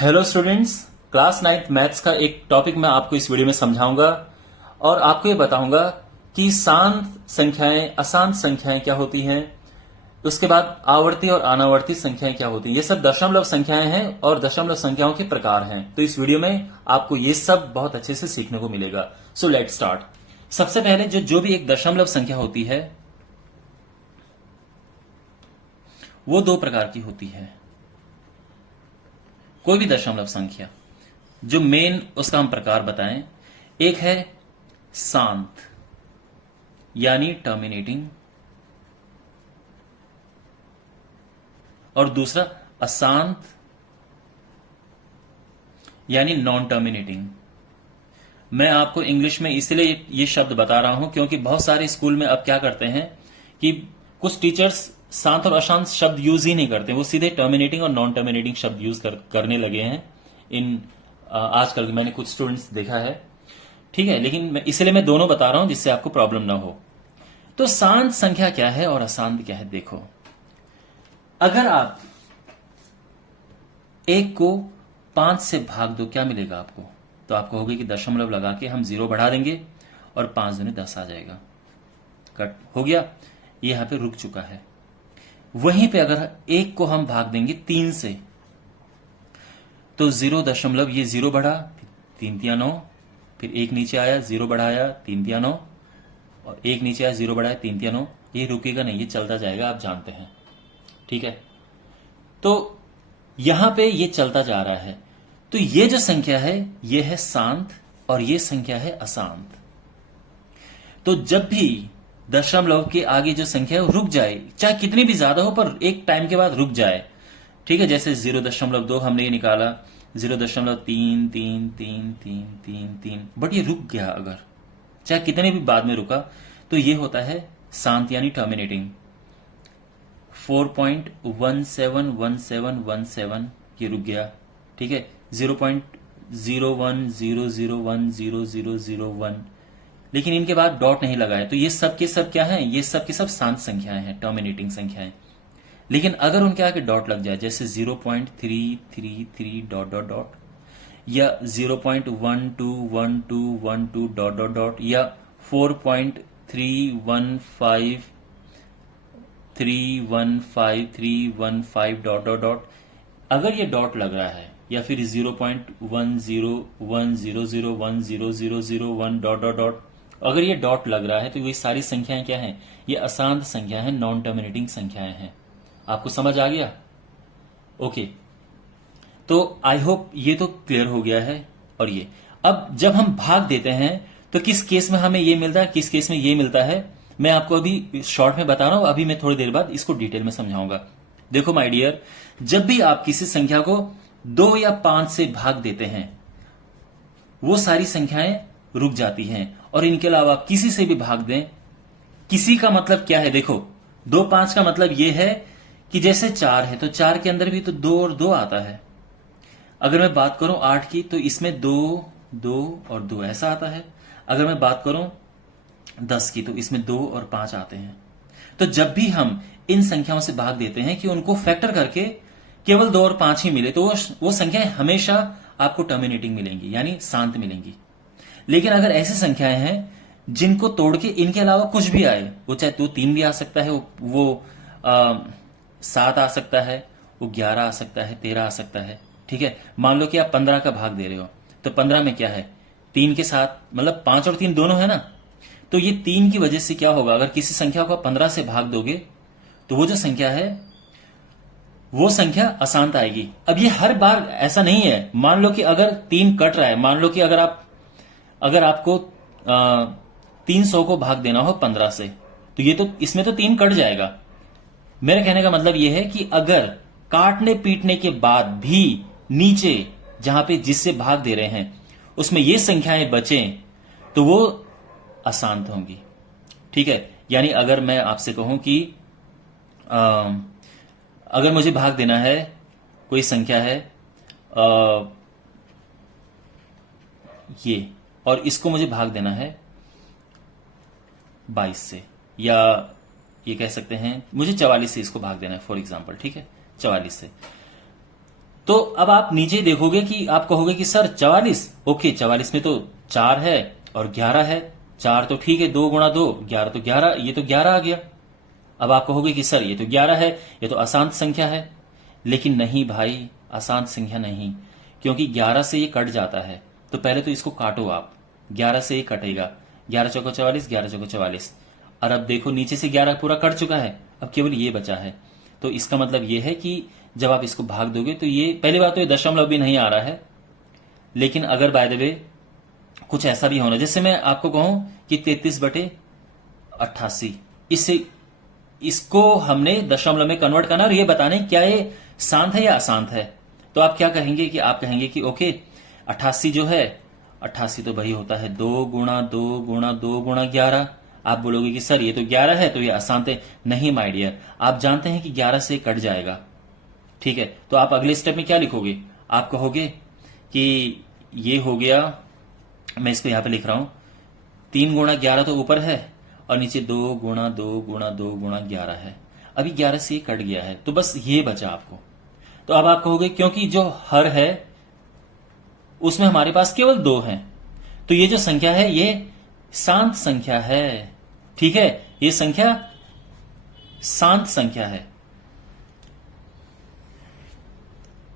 Hello students, class 9th maths का एक topic मैं आपको इस वीडियो में समझाऊंगा और आपको ये बताऊंगा कि शांत संख्याएं, अशांत संख्याएं क्या होती हैं। उसके बाद आवर्ती और अनावर्ती संख्याएं क्या होती हैं। ये सब दशमलव संख्याएं हैं और दशमलव संख्याओं के प्रकार हैं। तो इस वीडियो में आपको ये सब बहुत अच्छे से सीखने को मिलेगा। So let's start. सबसे पहले जो भी एक दशमलव संख्या होती है वो दो प्रकार की होती है। कोई भी दशमलव संख्या जो मेन उसका हम प्रकार बताएं, एक है शांत यानी टर्मिनेटिंग और दूसरा अशांत यानी नॉन टर्मिनेटिंग। मैं आपको इंग्लिश में इसलिए ये शब्द बता रहा हूं क्योंकि बहुत सारे स्कूल में अब क्या करते हैं कि कुछ टीचर्स शांत और अशांत शब्द यूज ही नहीं करते, वो सीधे टर्मिनेटिंग और नॉन टर्मिनेटिंग शब्द यूज करने लगे हैं। इन आजकल मैंने कुछ स्टूडेंट्स देखा है, ठीक है, लेकिन इसलिए मैं दोनों बता रहा हूं जिससे आपको प्रॉब्लम ना हो। तो शांत संख्या क्या है और अशांत क्या है, देखो। अगर आप एक को 5 से भाग दो, क्या मिलेगा आपको? तो आपको होगी कि दशमलव लगा के हम 0 बढ़ा देंगे और 5 दूनी 10 आ जाएगा। कट हो गया, ये यहां पे रुक चुका है। वहीं पे अगर एक को हम भाग देंगे 3 से तो 0 दशमलव, ये 0 बढ़ा, 3 तिया 9, फिर एक नीचे आया, 0 बढ़ाया, 3 तिया 9, और एक नीचे आया, 0 बढ़ाया, 3 तिया 9। ये रुकेगा नहीं, ये चलता जाएगा, आप जानते हैं, ठीक है। तो यहां पे ये चलता जा रहा है। तो ये जो संख्या है ये है शांत और ये संख्या है अशांत। तो जब भी दशमलव के आगे जो संख्या है वो रुक जाए, चाहे कितनी भी ज्यादा हो पर एक टाइम के बाद रुक जाए, ठीक है। जैसे 0.2 हमने ये निकाला, 0.3333333, बट ये रुक गया, अगर चाहे कितने भी बाद में रुका, तो ये होता है शांत यानी टर्मिनेटिंग। 4.171717 ये रुक गया, ठीक है। 0.0100100001, लेकिन इनके बाद डॉट नहीं लगाया, तो ये सब के सब क्या है? ये सब के सब शांत संख्याएं हैं, टर्मिनेटिंग संख्याएं। लेकिन अगर उनके आगे डॉट लग जाए, जैसे 0.333 डॉट डॉट डॉट, या 0.121212 डॉट डॉट डॉट, या 4.315315 डॉट डॉट डॉट, अगर ये डॉट लग रहा है, या फिर 0.101000100001 डॉट डॉट डॉट, अगर ये डॉट लग रहा है, तो ये सारी संख्याएं क्या हैं? ये अशांत संख्या है, नॉन टर्मिनेटिंग संख्याएं हैं। आपको समझ आ गया? ओके, तो आई होप ये तो क्लियर हो गया है। और ये अब जब हम भाग देते हैं तो किस केस में हमें ये मिलता है, किस केस में ये मिलता है, मैं आपको अभी शॉर्ट में बता रहा हूं। अभी मैं थोड़ी देर बाद इसको डिटेल में समझाऊंगा। देखो माय डियर, जब भी आप किसी संख्या को 2 या 5 से भाग देते हैं, वो सारी संख्याएं रुक जाती हैं। और इनके अलावा आप किसी से भी भाग दें, किसी का मतलब क्या है? देखो, 2 5 का मतलब यह है कि जैसे 4 है तो 4 के अंदर भी तो 2 और 2 आता है। अगर मैं बात करूं 8 की, तो इसमें 2 2 और 2 ऐसा आता है। अगर मैं बात करूं 10 की, तो इसमें 2 और 5 आते हैं। तो जब भी हम इन संख्याओं से भाग देते हैं कि उनको फैक्टर करके केवल 2 और 5 ही मिले, तो वो संख्याएं हमेशा आपको टर्मिनेटिंग मिलेंगी, यानी शांत मिलेंगी। लेकिन अगर ऐसी संख्याएं हैं जिनको तोड़ के इनके अलावा कुछ भी आए, वो चाहे 2 3 भी आ सकता है, वो 7 आ सकता है, वो 11 आ सकता है, 13 आ सकता है, ठीक है। मान लो कि आप 15 का भाग दे रहे हो, तो 15 में क्या है? 3 के साथ, मतलब 5 और 3 दोनों है ना। तो ये 3 की वजह से क्या होगा? अगर किसी संख्या को आप 15 से भाग दोगे, तो वो जो संख्या है वो संख्या अशांत आएगी। अब ये हर बार ऐसा नहीं है। मान लो कि अगर 3 कट रहा है, मान लो कि अगर आपको 300 को भाग देना हो 15 से, तो ये तो इसमें तो 3 कट जाएगा। मेरे कहने का मतलब यह है कि अगर काटने पीटने के बाद भी नीचे जहां पे जिससे भाग दे रहे हैं उसमें ये संख्याएं बचें, तो वो अशांत होंगी, ठीक है। यानी अगर मैं आपसे कहूं कि अगर मुझे भाग देना है, कोई संख्या है ये, और इसको मुझे भाग देना है 22 से, या ये कह सकते हैं मुझे 44 से इसको भाग देना है, फॉर एग्जाम्पल, ठीक है, 44 से। तो अब आप नीचे देखोगे कि आप कहोगे कि सर 44, ओके 44 में तो 4 है और 11 है। 4 तो ठीक है, 2 गुणा 2 11, तो 11, ये तो 11 आ गया। अब आप कहोगे कि सर ये तो 11 है, ये तो अशांत संख्या है। लेकिन नहीं भाई, अशांत संख्या नहीं, क्योंकि 11 से ये कट जाता है। तो पहले तो इसको काटो आप, 11 से ये कटेगा, 11 चौको 44, 11 चौको 44। और अब देखो नीचे से 11 पूरा कट चुका है, अब केवल ये बचा है। तो इसका मतलब ये है कि जब आप इसको भाग दोगे तो ये, पहली बात तो ये दशमलव भी नहीं आ रहा है। लेकिन अगर बाय द वे कुछ ऐसा भी होना, जैसे मैं आपको कहूं कि 33/88, इससे इसको हमने दशमलव में कन्वर्ट करना और ये बताने क्या ये शांत है या अशांत है। तो आप क्या कहेंगे कि आप कहेंगे कि ओके 88 जो है, 88 तो वही होता है 2 गुणा 2 गुणा 2 गुणा 11। आप बोलोगे कि सर ये तो 11 है तो ये अशांत है। नहीं माय डियर, आप जानते हैं कि 11 से कट जाएगा, ठीक है। तो आप अगले स्टेप में क्या लिखोगे, आप कहोगे कि ये हो गया, मैं इसको यहां पे लिख रहा हूं, 3 गुणा 11 तो ऊपर है और नीचे 2 गुणा 2 गुणा 2 गुणा 11 है। अभी 11 से ये कट गया है तो बस ये बचा आपको। तो अब आप कहोगे क्योंकि जो हर है उसमें हमारे पास केवल 2 हैं, तो ये जो संख्या है ये शांत संख्या है, ठीक है। ये संख्या शांत संख्या है।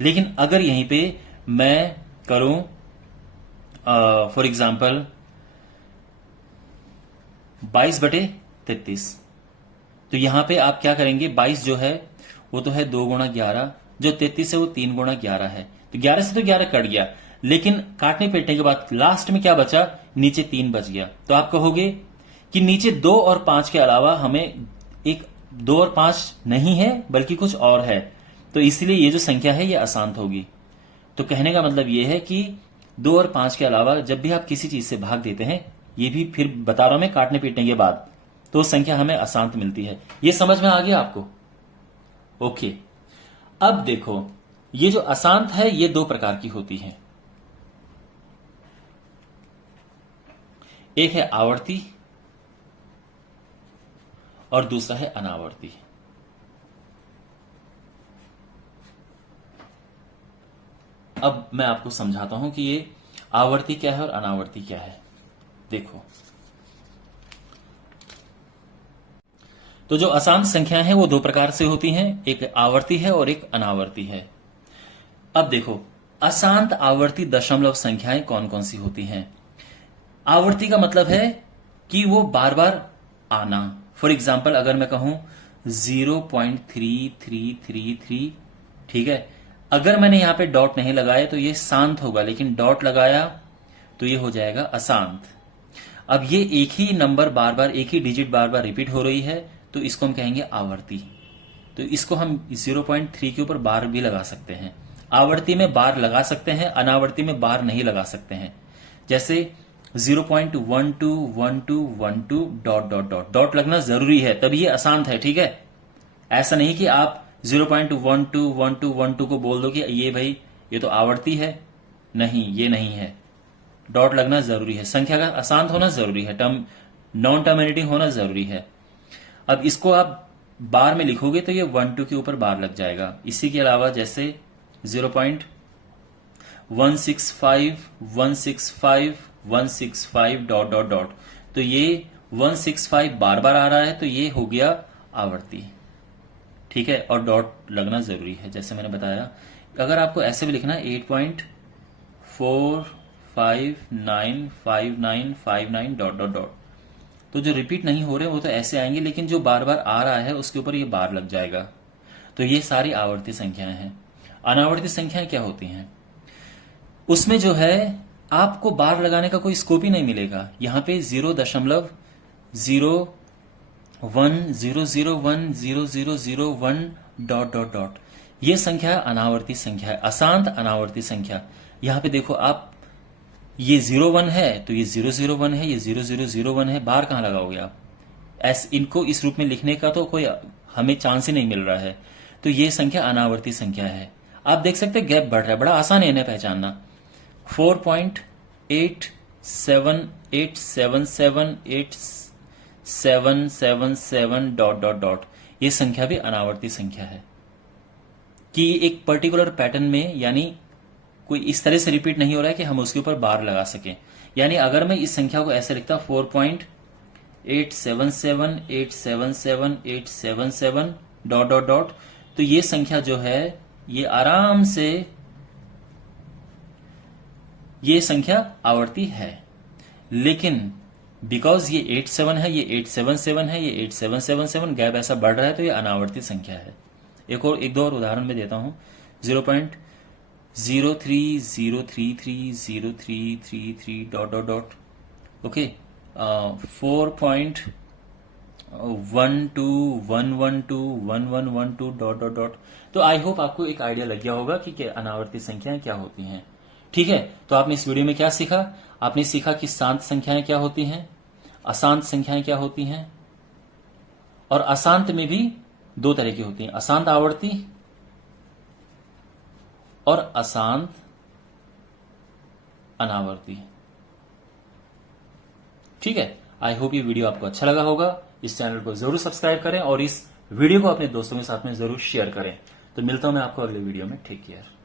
लेकिन अगर यहीं पे मैं करूं फॉर एग्जाम्पल 22/33, तो यहां पे आप क्या करेंगे, 22 जो है वो तो है 2 गुणा 11, जो 33 है वो 3 गुणा 11 है। तो 11 से तो 11 कट गया, लेकिन काटने पीटने के बाद लास्ट में क्या बचा, नीचे 3 बच गया। तो आप कहोगे कि नीचे 2 और 5 के अलावा हमें एक 2 और 5 नहीं है बल्कि कुछ और है, तो इसलिए ये जो संख्या है ये अशांत होगी। तो कहने का मतलब ये है कि 2 और 5 के अलावा जब भी आप किसी चीज से भाग देते हैं, ये भी फिर बता रहा हूं मैं काटने पीटने के बाद, तो संख्या हमें अशांत मिलती है। ये समझ में आ गया आपको? ओके। अब देखो, ये जो अशांत है ये 2 प्रकार की होती है, एक है आवर्ती और दूसरा है अनावर्ती। अब मैं आपको समझाता हूं कि ये आवर्ती क्या है और अनावर्ती क्या है। देखो, तो जो अशांत संख्याएं हैं वो 2 प्रकार से होती हैं, एक आवर्ती है और एक अनावर्ती है। अब देखो, अशांत आवर्ती दशमलव संख्याएं कौन कौन सी होती हैं। आवर्ती का मतलब है कि वो बार बार आना। फॉर एग्जाम्पल अगर मैं कहूं 0.3333, ठीक है, अगर मैंने यहां पे डॉट नहीं लगाया तो ये शांत होगा, लेकिन डॉट लगाया तो ये हो जाएगा अशांत। अब ये एक ही नंबर बार बार, एक ही डिजिट बार बार रिपीट हो रही है, तो इसको हम कहेंगे आवर्ती। तो इसको हम 0.3 के ऊपर बार भी लगा सकते हैं। आवर्ती में बार लगा सकते हैं, अनावर्ती में बार नहीं लगा सकते हैं। जैसे 0.121212 डॉट डॉट डॉट डॉट लगना जरूरी है, तभी ये अशांत है, ठीक है। ऐसा नहीं कि आप 0.121212 को बोल दो कि ये भाई ये तो आवर्ती है, नहीं, ये नहीं है। डॉट लगना जरूरी है, संख्या का अशांत होना जरूरी है, टर्म नॉन टर्मिनेटिंग होना जरूरी है। अब इसको आप बार में लिखोगे तो ये 1 2 के ऊपर बार लग जाएगा। इसी के अलावा जैसे 0.165 डॉट डॉट डॉट, तो ये 165 बार बार आ रहा है, तो ये हो गया आवर्ती, ठीक है। और डॉट लगना जरूरी है, जैसे मैंने बताया। अगर आपको ऐसे भी लिखना है 8.4595959 डॉट डॉट डॉट, तो जो रिपीट नहीं हो रहे वो तो ऐसे आएंगे, लेकिन जो बार बार आ रहा है उसके ऊपर ये बार लग जाएगा। तो ये सारी आवर्ती संख्याएं हैं। अनावर्ती संख्याएं क्या होती हैं, उसमें जो है आपको बार लगाने का कोई स्कोप ही नहीं मिलेगा। यहां पे 0.0100100001 डॉट डॉट डॉट, ये संख्या अनावर्ती संख्या है, अशांत अनावर्ती संख्या। यहां पे देखो आप, ये 01 है तो ये 001 है, ये 0001 है, बार कहां लगाओगे आप? इनको इस रूप में लिखने का तो कोई हमें चांस ही नहीं मिल रहा है। तो ये संख्या अनावर्ती संख्या है। आप देख सकते हैं गैप बढ़ रहा है, बड़ा आसान है इन्हें पहचानना। 4.87878777 डॉट डॉट डॉट, ये संख्या भी अनावर्ती संख्या है। कि एक पर्टिकुलर पैटर्न में, यानी कोई इस तरह से रिपीट नहीं हो रहा है कि हम उसके ऊपर बार लगा सकें। यानी अगर मैं इस संख्या को ऐसे लिखता 4.877 डॉट डॉट डॉट, तो ये संख्या जो है ये आराम से ये संख्या आवर्ती है। लेकिन बिकॉज ये 87 है, ये 877 है, ये 8777, गैप ऐसा बढ़ रहा है, तो ये अनावर्ती संख्या है। एक दो और उदाहरण में देता हूं। 0.030330333 dot dot dot, okay. 4.121121112 dot dot dot. तो आई होप आपको एक आइडिया लग गया होगा कि अनावर्ती संख्याएं क्या होती हैं। ठीक है, तो आपने इस वीडियो में क्या सीखा? आपने सीखा कि शांत संख्याएं क्या होती हैं, अशांत संख्याएं क्या होती हैं, और अशांत में भी दो तरह की होती हैं, अशांत आवर्ती और अशांत अनावर्ती। ठीक है, आई होप ये वीडियो आपको अच्छा लगा होगा। इस चैनल को जरूर सब्सक्राइब करें और इस वीडियो को अपने दोस्तों के साथ में जरूर शेयर करें। तो मिलता हूं मैं आपको अगले वीडियो में। Take care.